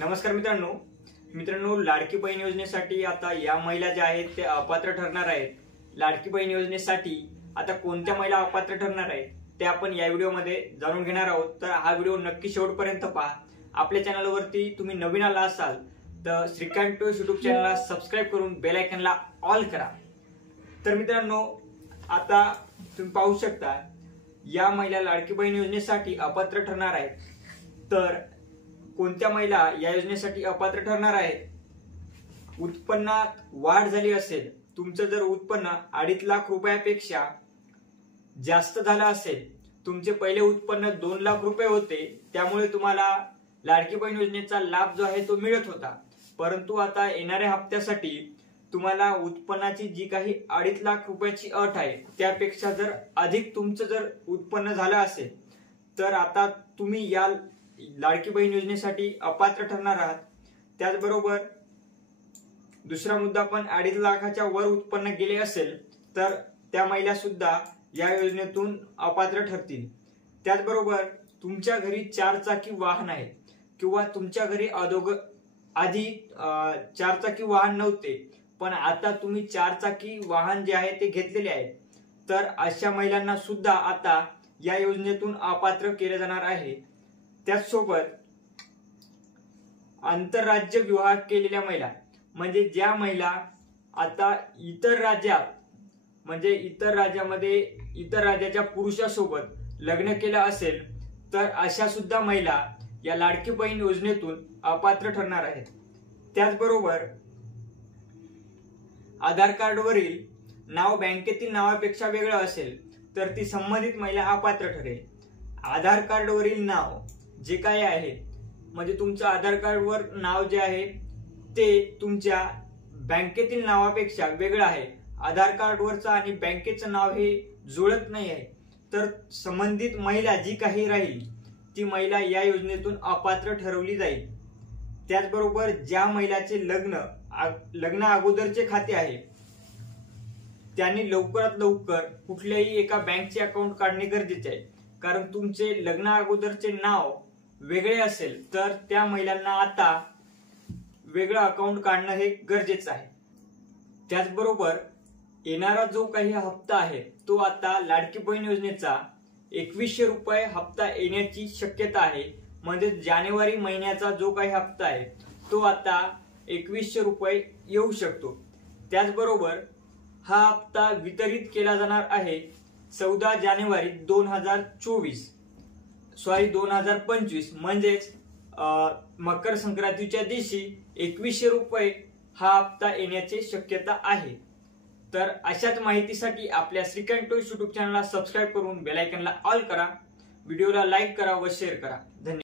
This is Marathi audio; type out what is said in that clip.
नमस्कार मित्रांनो, लाडकी बहीण योजनेसाठी आता या महिला ज्या आहेत ते अपात्र ठरणार आहेत। लाडकी बहीण योजनेसाठी आता कोणत्या महिला अपात्र ठरणार आहेत ते आपण या व्हिडिओमध्ये जाणून घेणार आहोत। तर हा व्हिडिओ नक्की शेवटपर्यंत पहा। आपल्या चॅनलवरती तुम्ही नवीन आला असाल तर श्रीकांत टॉयज यूट्यूब चॅनलला सबस्क्राइब करून बेल आयकॉनला ऑल करा। तर मित्रांनो, आता तुम्ही पाहू शकता या महिला लाडकी बहीण योजनेसाठी अपात्र ठरणार आहेत। तर कोणत्या महिला या योजनेसाठी अपात्र ठरणार आहेत? उत्पन्नात वाढ झाली असेल, तुमचं जर उत्पन्न 2.5 लाख रुपयापेक्षा जास्त झालं असेल, तुमचे पहिले उत्पन्न 2 लाख रुपये होते, त्यामुळे तुम्हाला लाडकी बहीण योजनेचा लाभ जो आहे तो मिळत होता। परंतु आता येणाऱ्या हप्त्यासाठी तुम्हाला उत्पन्नाची जी काही 2.5 लाख रुपयाची अट आहे त्यापेक्षा जर अधिक तुमचं जर उत्पन्न झालं असेल तर आता तुम्ही या लाडकी बहीण योजनेसाठी अपात्र ठरणार आहात। त्याचबरोबर दुसरा मुद्दा पण 2.5 लाखाच्या वर उत्पन्न गेले असेल तर त्या महिला सुद्धा या योजनेतून अपात्र ठरतील। त्याचबरोबर तुमच्या घरी 4 चाकी वाहन आहे किंवा तुमच्या घरी आधी 4 चाकी वाहन नव्हते, पण आता तुम्ही 4 चाकी वाहन जे आहे ते घेतलेले आहे, तर अशा महिलांना सुद्धा आता या योजनेतून अपात्र केले जाणार आहे। त्याचसोबत आंतरराज्य विवाह केलेल्या महिला, म्हणजे ज्या महिला आता इतर राज्यात म्हणजे इतर राज्यामध्ये इतर राज्याच्या पुरुषासोबत लग्न केलं असेल तर अशा सुद्धा महिला या लाडकी बहीण योजनेतून अपात्र ठरणार आहेत। त्याचबरोबर आधार कार्डवरील नाव बँकेतील नावापेक्षा वेगळं असेल तर ती संबंधित महिला अपात्र ठरेल। आधार कार्डवरील नाव जे काय आहे, म्हणजे तुमचं आधार कार्डवर नाव जे आहे ते तुमच्या बँकेतील नावापेक्षा वेगळं आहे, आधार कार्डवरचं आणि बँकेचं नाव हे जुळत नाही आहे, तर संबंधित महिला जी काही राहील ती महिला या योजनेतून अपात्र ठरवली जाईल। त्याचबरोबर ज्या महिलाचे लग्न अगोदरचे खाते आहे त्यांनी लवकरात लवकर कुठल्याही एका बँकचे अकाउंट काढणे गरजेचे आहे, कारण तुमचे लग्न अगोदरचे नाव वेगळे असेल तर त्या महिलांना आता वेगळं अकाउंट काढणं हे गरजेचं आहे। त्याचबरोबर येणारा जो काही हप्ता आहे तो आता लाडकी बहीण योजनेचा 2100 रुपये हप्ता येण्याची शक्यता आहे। म्हणजे जानेवारी महिन्याचा जो काही हप्ता आहे तो आता 2100 रुपये येऊ शकतो। त्याचबरोबर हा हप्ता वितरित केला जाणार आहे 14 जानेवारी 2025 म्हणजेच मकर संक्रांतीच्या दिवशी 2100 रुपये हा हप्ता येण्याची शक्यता आहे। तर अशाच माहितीसाठी आपल्या श्रीकांत टॉयज यूट्यूब चॅनलला सबस्क्राइब करून बेल आयकॉनला ऑल करा, व्हिडिओला लाईक करा व शेअर करा। धन्यवाद।